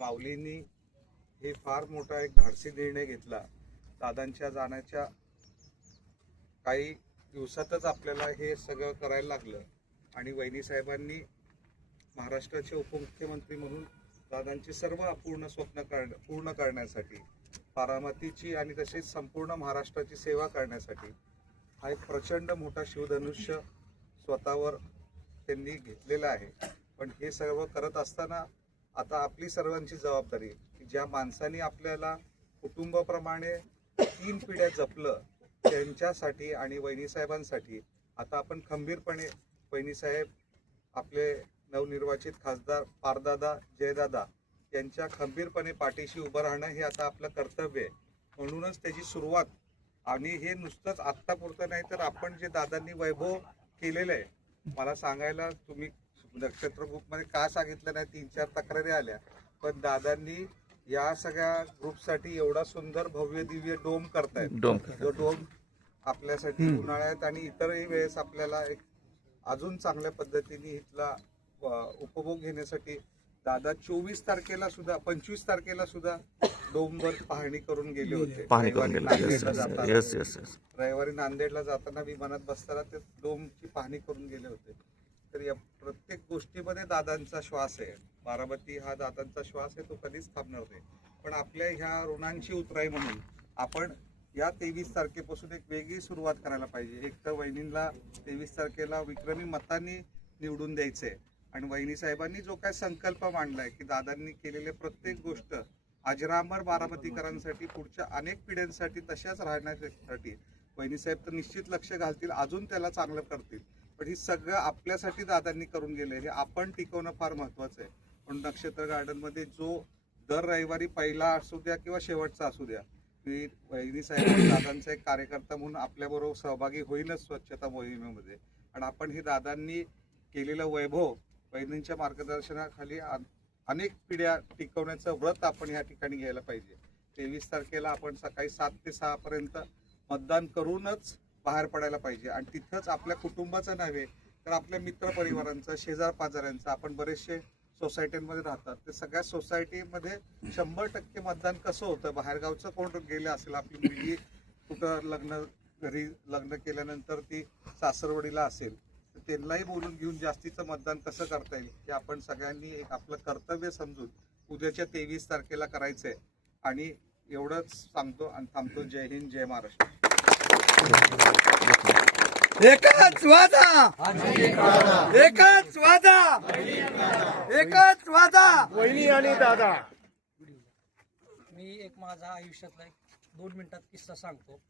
माऊलींनी हे फार मोठा एक धाडसी निर्णय घेतला. दादांच्या जाण्याच्या काही दिवसातच आपल्याला हे सगळं करायला लागलं आणि वहिनी साहेबांनी महाराष्ट्राचे उपमुख्यमंत्री म्हणून दादांची सर्व अपूर्ण स्वप्न पूर्ण करण्यासाठी, बारामतीची आणि तसेच संपूर्ण महाराष्ट्राची सेवा करण्यासाठी हा एक प्रचंड मोठा शिवधनुष्य स्वतःवर त्यांनी घेतलेला आहे. पण हे सर्व करत असताना आता आपली सर्वांची जबाबदारी की ज्या माणसांनी आपल्याला कुटुंबाप्रमाणे 3 पिढ्या जपलं त्यांच्यासाठी आणि वहिनीसाहेबांसाठी आता आपण खंबीरपणे वहिनीसाहेब, आपले नवनिर्वाचित खासदार पारदादा, जयदादा यांच्या खंबीरपणे पाठीशी उभं राहणं हे आता आपलं कर्तव्य आहे. म्हणूनच त्याची सुरुवात, आणि हे नुसतंच आत्तापुरतं नाही तर आपण जे दादांनी वैभव केलेलं आहे, मला सांगायला तुम्ही नक्षत्र ग्रुपमध्ये का सांगितलं नाही, 3-4 तक्रारी आल्या, पण दादांनी या सगळ्या ग्रुपसाठी एवढा सुंदर भव्य दिव्य डोम करतायत. जो डोम आपल्यासाठी उन्हाळ्यात आणि इतरही वेळेस आपल्याला एक अजून चांगल्या पद्धतीने इथला उपभोग घेण्यासाठी दादा 24 तारखेला सुद्धा 25 तारखेला सुद्धा डोमवर पाहणी करून गेले होते. रविवारी नांदेडला जाताना विमानात बसताना ते डोमची पाहणी करून गेले होते. तर या प्रत्येक गोष्टीमध्ये दादांचा श्वास आहे. बारामती हा दादांचा श्वास आहे, तो कधीच थांबणार नाही. पण आपल्या ह्या ऋणांची उतराई म्हणून आपण या 23 तारखेपासून एक वेगळी सुरुवात करायला पाहिजे. एक तर वहिनींना 23 तारखेला विक्रमी मतांनी निवडून द्यायचंय आणि वहिनी साहेबांनी जो काय संकल्प मांडलाय की दादांनी केलेले प्रत्येक गोष्ट अजरामर बारामतीकरांसाठी, पुढच्या अनेक पिढ्यांसाठी तशाच राहण्यासाठी वहिनी साहेब तर निश्चित लक्ष घालतील, अजून त्याला चांगलं करतील. पण ही सगळं आपल्यासाठी दादांनी करून गेले, हे आपण टिकवणं फार महत्वाचं आहे. पण नक्षत्र गार्डन मध्ये जो दर रविवारी पहिला असू द्या किंवा शेवटचा असू द्या, मी वहिनी साहेब दादांचा एक कार्यकर्ता म्हणून आपल्याबरोबर सहभागी होईलच स्वच्छता मोहिमेमध्ये. आणि आपण हे दादांनी केलेलं वैभव वहिनींच्या मार्गदर्शनाखाली अनेक पिढ्या टिकवण्याचं व्रत आपण या ठिकाणी घ्यायला पाहिजे. 23 तारखेला आपण सकाळी 7 ते 6 पर्यंत मतदान करूनच बाहेर पडायला पाहिजे. आणि तिथंच आपल्या कुटुंबाचं नव्हे तर आपल्या मित्रपरिवारांचं, शेजार पाजाऱ्यांचं, आपण बरेचसे सोसायट्यांमध्ये राहतात, ते सगळ्या सोसायटीमध्ये 100% मतदान कसं होतं. बाहेरगावचं कोण गेलं असेल, आपली मुलगी कुठं घरी लग्न केल्यानंतर ती सासरवडीला असेल, तर त्यांनाही बोलून घेऊन जास्तीचं मतदान कसं करता येईल हे आपण सगळ्यांनी एक आपलं कर्तव्य समजून उद्याच्या 23 तारखेला करायचंय. आणि एवढंच सांगतो आणि थांबतो. जय हिंद, जय महाराष्ट्र. एकच वादा, एकच वादा, एकच वादा, वहिनी आणि दादा. मी एक माझा आयुष्यातला एक 2 मिनिटात किस्सा सांगतो.